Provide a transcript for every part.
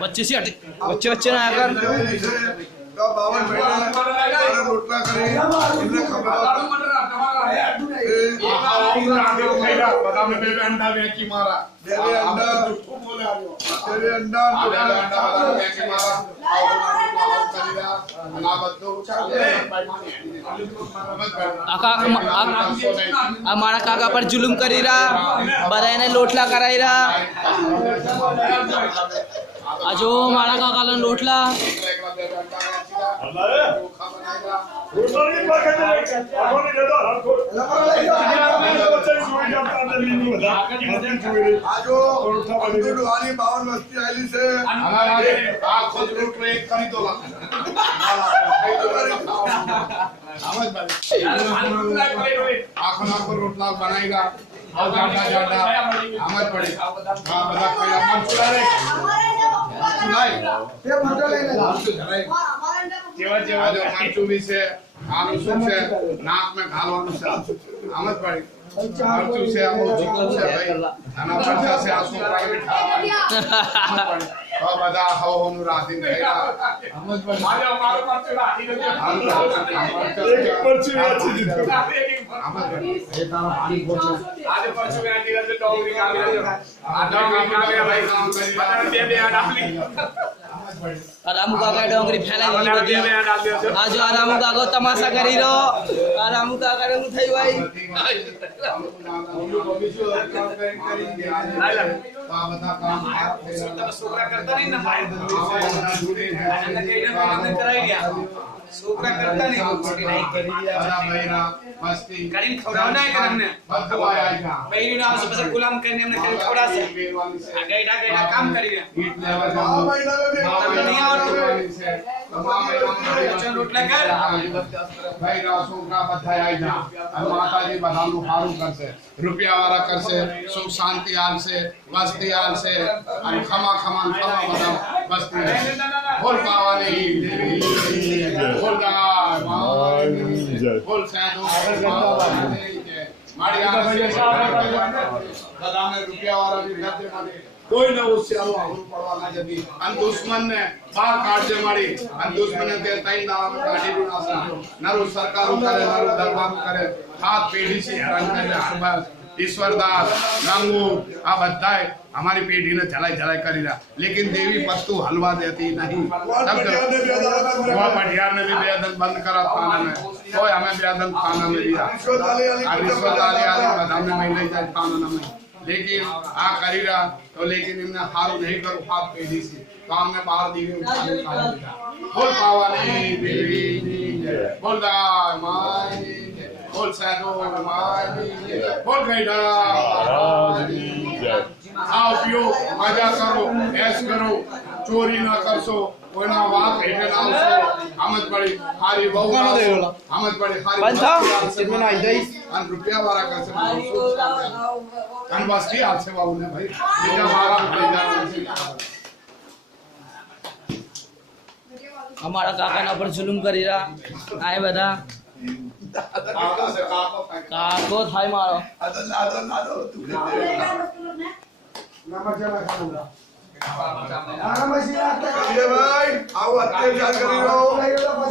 बच्चे से हटे बच्चे बच्चे ना आकर बावन रोटला करे अंडा की मारा हमारा काका पर जुलुम करी रहा बधाई ने लोटला कराई रहा आजो हमारा काका ने लोटला बावन मस्ती आयली से खुद खरीदो आखो रोटला बनाएगा और जाडा जाडा आमद पड़े हां बड़ा कोई मन चला रे नहीं ये मटो लेने जेवा जेवा जो मंचूबी से आम सुख से नाक में घालवानु से आमद पड़े मंचू से हम चिकन से भाई खाना पड़ता से आंसू प्राइवेट और बदा हो होनु रातिन रहेगा आमद पड़े मारो मारो परचुला एक परचुला अच्छी जीत आमद पड़े ये तारा पानी बोल आज परचु में आंटी करते डोंगरी का भी भाई बता दे डाली आरामू काका डोंगरी फैलाई आज आरामू काका तमाशा करी रो आरामू काका रे उठाई भाई सोकरा करता नहीं ना सोकरा करता नहीं मस्ती करीम खवड़ावना है करने बहनी नाम से बस गुलाम करने हमने करीम खवड़ा से गैडा गैडा काम करिए रोटला कर भाई रासों का बधाई जा माता जी बधालू हारू कर से रुपया वाला कर से सुख शांति आल से मस्ती आल से खमा खमा खमा बदा मस्ती बोल पावानी बोल दा बोल साधु माड़ी आने से दादा में रुपया वाला भी करते माने कोई ना उससे अल्लाह पड़वाना जदी अन दुश्मन ने बार काट जे मारी अन दुश्मन ने ताई नाम काटी रुनासा नरु सरकार करे नरु दरबार करे हाथ पीढ़ी से हैरान करे बस ईश्वरदास गंगू आ बधाई हमारी पीढ़ी ने चलाई चलाई करी रहा लेकिन देवी पस्तु हलवा देती नहीं तब वो पटियार ने भी बेदन बंद करा थाना में कोई हमें बेदन थाना में दिया रिश्वत आले आले बदाम में ले जाए थाना में लेकिन आ करी रहा तो लेकिन इन्हें हार नहीं करो हाथ पीढ़ी से काम में बाहर दीवी उठाने का बोल पावानी देवी बोल दा माई बोल साधु माई बोल गैडा आओ पियो मजा करो ऐश करो चोरी ना करसो कोई ना वाक हेठे ना उसो आमद पड़ी हारी बहु आमद पड़ी हारी कितना आई दई अन रुपया वाला कैसे अन बस की हाल से बाबू ने भाई बेटा हमारा हमारा काका ना पर जुलुम करी रहा आए बता काको थाई मारो ये भाई आओ अत्याचार करी रहो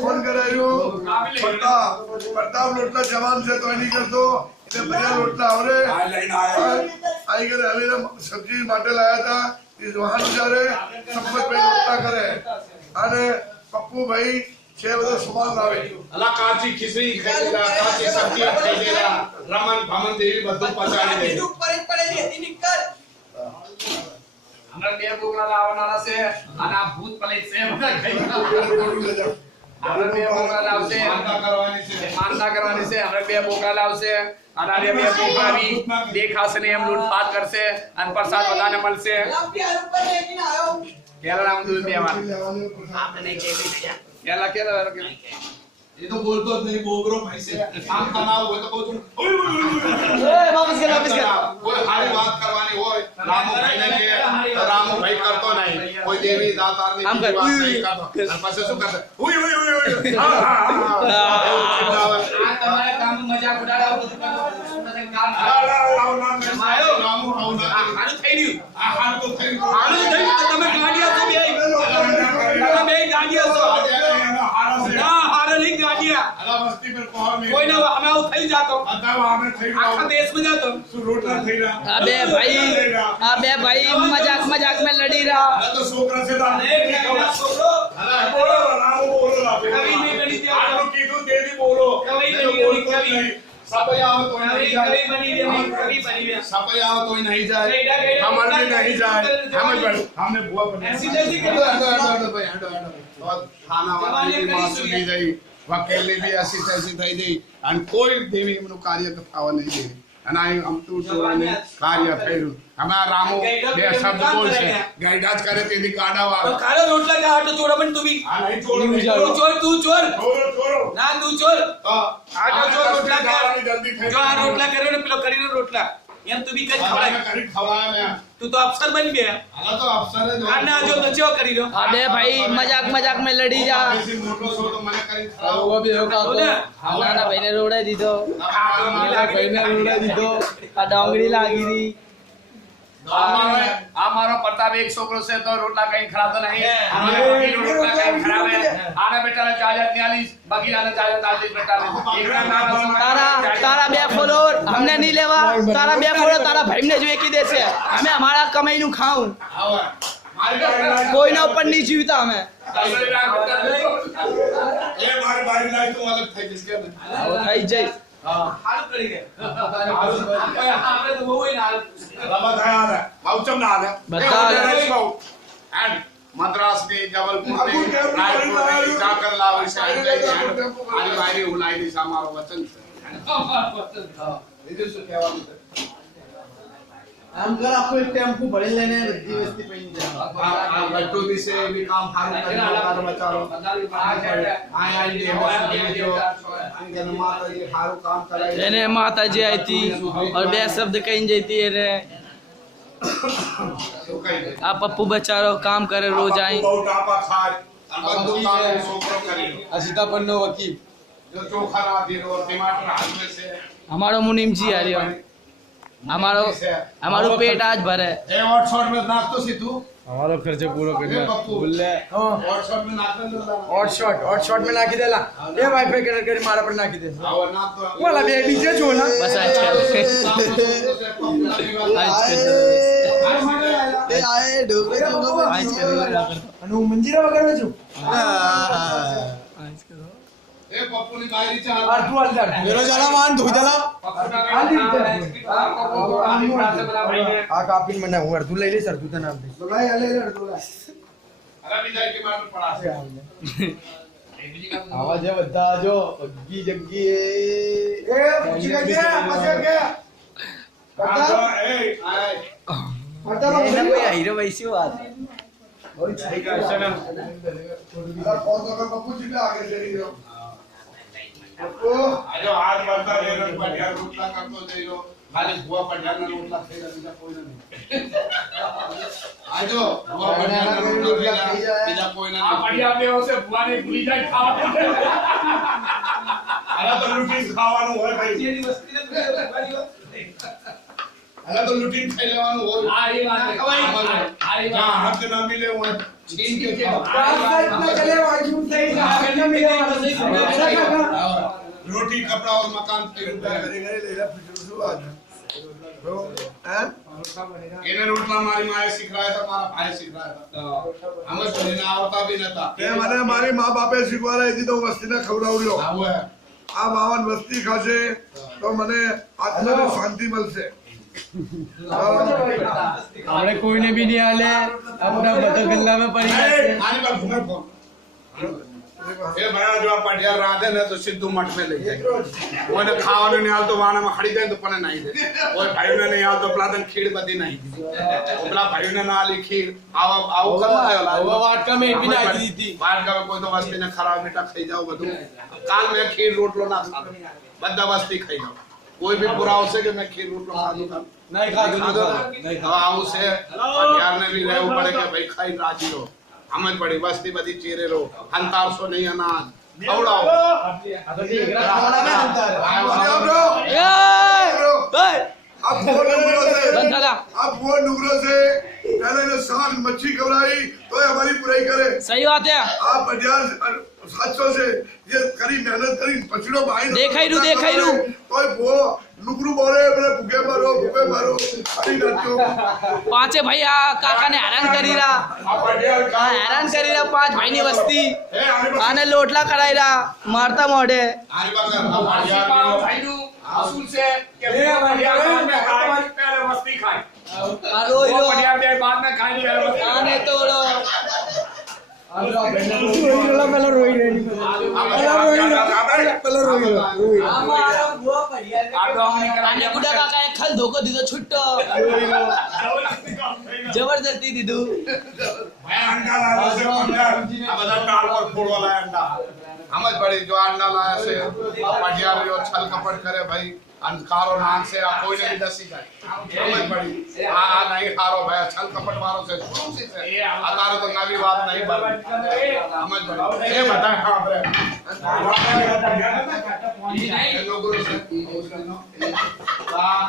फोन करायो प्रताप लोटला जवान से तो नहीं कर दो इसे बढ़िया लोटला आवरे आई करे अभी सब्जी माटे लाया था इस वहां जा रहे सब कुछ पे लोटला करे अरे पप्पू भाई 6 बजे सुबह लावे अल्लाह काची खिचड़ी खेलेगा काची सब्जी खेलेगा रमन भमन देवी बद्दू पचाड़ी दे पड़ेली निकल हमरा देव बोगला लावनाला से आना भूत प्रेत से हमरा हमरा देव बोगला लाव से मानता करवाने से हमरा देव बोगला लाव से आना देव बोगला भी देखा से हम लूटपाट कर से अन प्रसाद बताने मल से केला नाम दूध में हमारा आपने नहीं किया केला केला ये तो बोल तो नहीं बोगरो भाई से काम तनाव हो तो बहुत वापस कर कोई हारी बात करवानी हो रामू भाई ने के रामू भाई कर तो नहीं कोई देवी दातार ने हम कर नहीं कर तो बस ऐसे कर उई उई उई हां हां હારું થઈ તમે ગાંડિયા છો બે તમે ગાંડિયા છો ના હારે નહીં ગાંડિયા કોઈ ના અમે આવું થઈ જાતો આખા દેશમાં જાતો આ બે ભાઈ मजाक में लड़ी रहा वकील भी ऐसी तैसी थी गई और कोई देवी कार्य थवा नहीं दे અને આમ તું ટોળાને કાર્ય થયું અમારા રામો બે શબ્દ બોલશે ગાઈડાજ કરે તેથી કાડા વાળો કાળો રોટલા કે આટો ચોરા પણ તું બી આ નહીં છોડો ચોર તું ચોર છોડો ના તું ચોર આટો ચોર રોટલા કર જલ્દી થઈ જો આ રોટલા કર્યો ને પેલો કરીને રોટલા એમ તું બી કઈ ખવડાય કરી ખવડાય મે તું તો અફસર બની બે આ તો અફસર જ આ ના જો તો ચો કરી દો આ બે ભાઈ મજાક में લડી જા બેસી મોટો છો તો મને કરી ખવડાવો वो भी होगा तो નાના ભાઈને રોડાઈ દીધો આ ડોંગરી લાગી દી આ મારો પ્રતાપ એક છોકરો છે તો રોટલા કઈ ખરાબ નહીં અમારે બગીનો રોટલા કઈ ખરાબ હે આને બેટા 4043 બગીરાને 4043 બેટા એકના નામ તારા બે ફોલોર हमने नहीं लेवा तारा બે ફોલોર તારા ભાઈને જ વેકી દેશે અમે અમારા કમાઈનું ખાવું આવો મારી કોઈના ઉપર નહીં જીવતા અમે એ મારી બારી લાઈ તો અલગ થઈ જશે કે આવો થઈ જઈશ હાલ કરી દે આપણે તો બહુ ના રમત આયા માઉચમ ના આલે બધા એન્ડ મદ્રાસ के जबलपुर में रायपुर में जाकर लावर से आनी वायरी उलाई दी हमारो वचन से બીજું શું કહેવાનું છે આમ કર આપકો એક ટેમ્પો ભરી લેને બધી વસ્તી પૈની જા આ ગટ્ટુ વિશે भी काम हारू करना कार बचारो आय दे होस्पिटल जो अंगन माता जी हारू काम कराई એને માતાજી आई थी और બે શબ્દ કહીને જતી એને શું કહી દે આ પપ્પુ બચારો કામ કરે રોજ આઈ બહુ ટાપા ખાય અને બધું કામ છોકરો કરી લો આ સીતાપણનો વકીલ જો ચોખા ના દીરો ટમાટર હાથ में से हमारो मुनीमजी आ रही हमारो पेट आज भरे ए व्हाट शॉट में नाच तो सी तू हमारो खर्चे पूरा ए पप्पू બોલે व्हाट शॉट में नाच तो ઓટ શોટ મે નાખી દેલા એ વાઈફાઈ કરી મારા પર નાખી દે આવો ના તો ઓલા બે બીજે જો ના बस आजकल એ આએ ડોગરે જોગો आजकल અને હું મંજીરા વગર છું ए पप्पू ની બાયરી ચાલ આ તું હાલ જા મેરો જલા માન ધોઈ દેલા આ કાપીન મને હું અડધું લઈ લે સર તું નામ દે બોલાય લે અડધું લા અરે બીજા કે માર પડા છે આવા જે બધા જો અગ્ગી જગ્ગી એ પૂછી કે પછી કે આ એ આય એને કોઈ હીરો વૈસી વાત पप्पू जी पे आगे चली जाओ पप्पू आजो हाथ बढ़ता ले रो बढ़िया रोटला करतो जइरो खाली बुआ बढ़िया ना रोटला खाइला बीजा कोई नहीं आजो बुआ बढ़िया ना रोटला खाइला बीजा कोई આ नहीं बढ़िया બેઓ છે ભુવાને ભૂલી જાય ખાવા अरे तो लुटीन खाવાનું હોય ભાઈ જેની વસ્તીને ભૂલી अरे तो लुटीन खाई लेવાનું હોય આ એ વાત કવાઈ આ એ जहां વાત हाथ ना मिले वहां छीन के खाओ ચલે વાજુ થઈ જા મિલે रोटी कपड़ा और मकान पे इन्हें रोटला हमारी माए सिखलाया था हमारा भाई सिखलाया था हमें तो इन्हें आवता भी न था તે મને મારી મા બાપે શીખવાડે હતી તો વસ્તીને ખવડાવ્યો हाँ वो है આ બાવન વસ્તી ખાશે તો મને આત્માને શાંતિ મળશે આપણે કોઈને બી નહીં હાલે આપણા બધા ગલ્લા में પડી आने पर घूमे फोन ये बड़ा जो आप पटियाल राधे ना तो सिद्धू मठ में ले जाए वो ने खावाने नहीं हाल तो वाना में खड़ी गए तो पने नहीं दे वो भाई ने नहीं हाल तो प्लादन खीर बदी नहीं ओपला भाई ने ना ली खीर आओ आओ करना है वो वाटका में भी नाखी दी थी वाटका में कोई तो वस्ती ने खराब मीठा खाई जाओ बदू काल में खीर रोटलो ना खा बद्दा वस्ती खाई जाओ कोई भी बुरा हो सके मैं खीर रोटलो खा दूंगा नहीं खा दो नहीं खा आओ से पटियाल ने भी रहू पड़े के भाई खाई राजी रो हमें बड़ी बस्ती बदी चेरे रो अंतार सो नहीं अनाज खवड़ाओ આ ફોન નુગરો છે બંધ થા આ ફોન નુગરો છે पहले ने साग मच्छी खवराई तो हमारी बुराई करे। सही बात है। आप अड्यार 700 से ये करी मेहनत करी पछड़ो भाई देखाई रू तो वो नुकरू बोले बोले भूखे मारो अरे नचो पांचे भाई काका ने हैरान करी रहा हैरान करी रहा। 5 भाई ની વસ્તી આને લોટલા કરાઈ रहा मारता मोड़े भाई नु असूल से के बढ़िया में खाए पहले मस्ती खाए रो बढ़िया में बाद में खाई नहीं आने तोड़ो आने गुडा काका एक खल धोको दीदो छुट्टो जबरदस्ती दीदू भाई अंडा लाया से अब बता टाल पर फोड़ वाला है अंडा समझ पड़ी जो अंडा लाया से पटियार जो छल कपट करे भाई अंधकारो नाम से कोई नहीं दसी का समझ पड़ी नहीं हारो भाई छल कपट मारो से शुरू से अतारो तो नवी बात नहीं बन समझ पड़ी ये बता हां रे ये लोगों से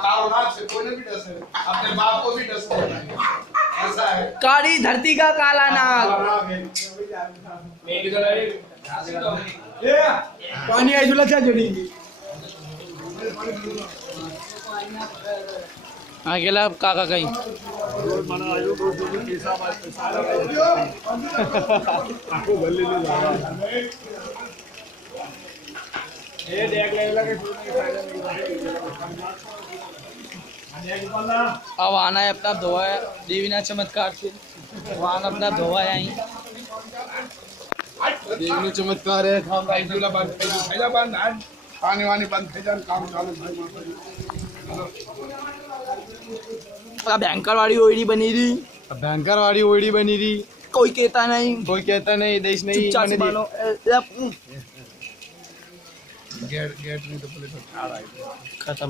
कारो नाम से कोई नहीं डसे अपने बाप को भी डसते ऐसा है काली धरती का काला नाग पानी आई जुला क्या जड़ी गेला काका काही अब आना है अपना धोआ है देवीना चमत्कार से वाहन अपना धोआ है यहीं देखने चमत्कार है हम भाई जुला बंद खैला बंद पानी वानी बंद थे जान काम चालू भाई माता जी भयंकर वाली ओड़ी बनी रही भयंकर वाली ओड़ी बनी रही कोई कहता नहीं देश नहीं चुपचाप से मानो गेट नहीं तो पुलिस खत्म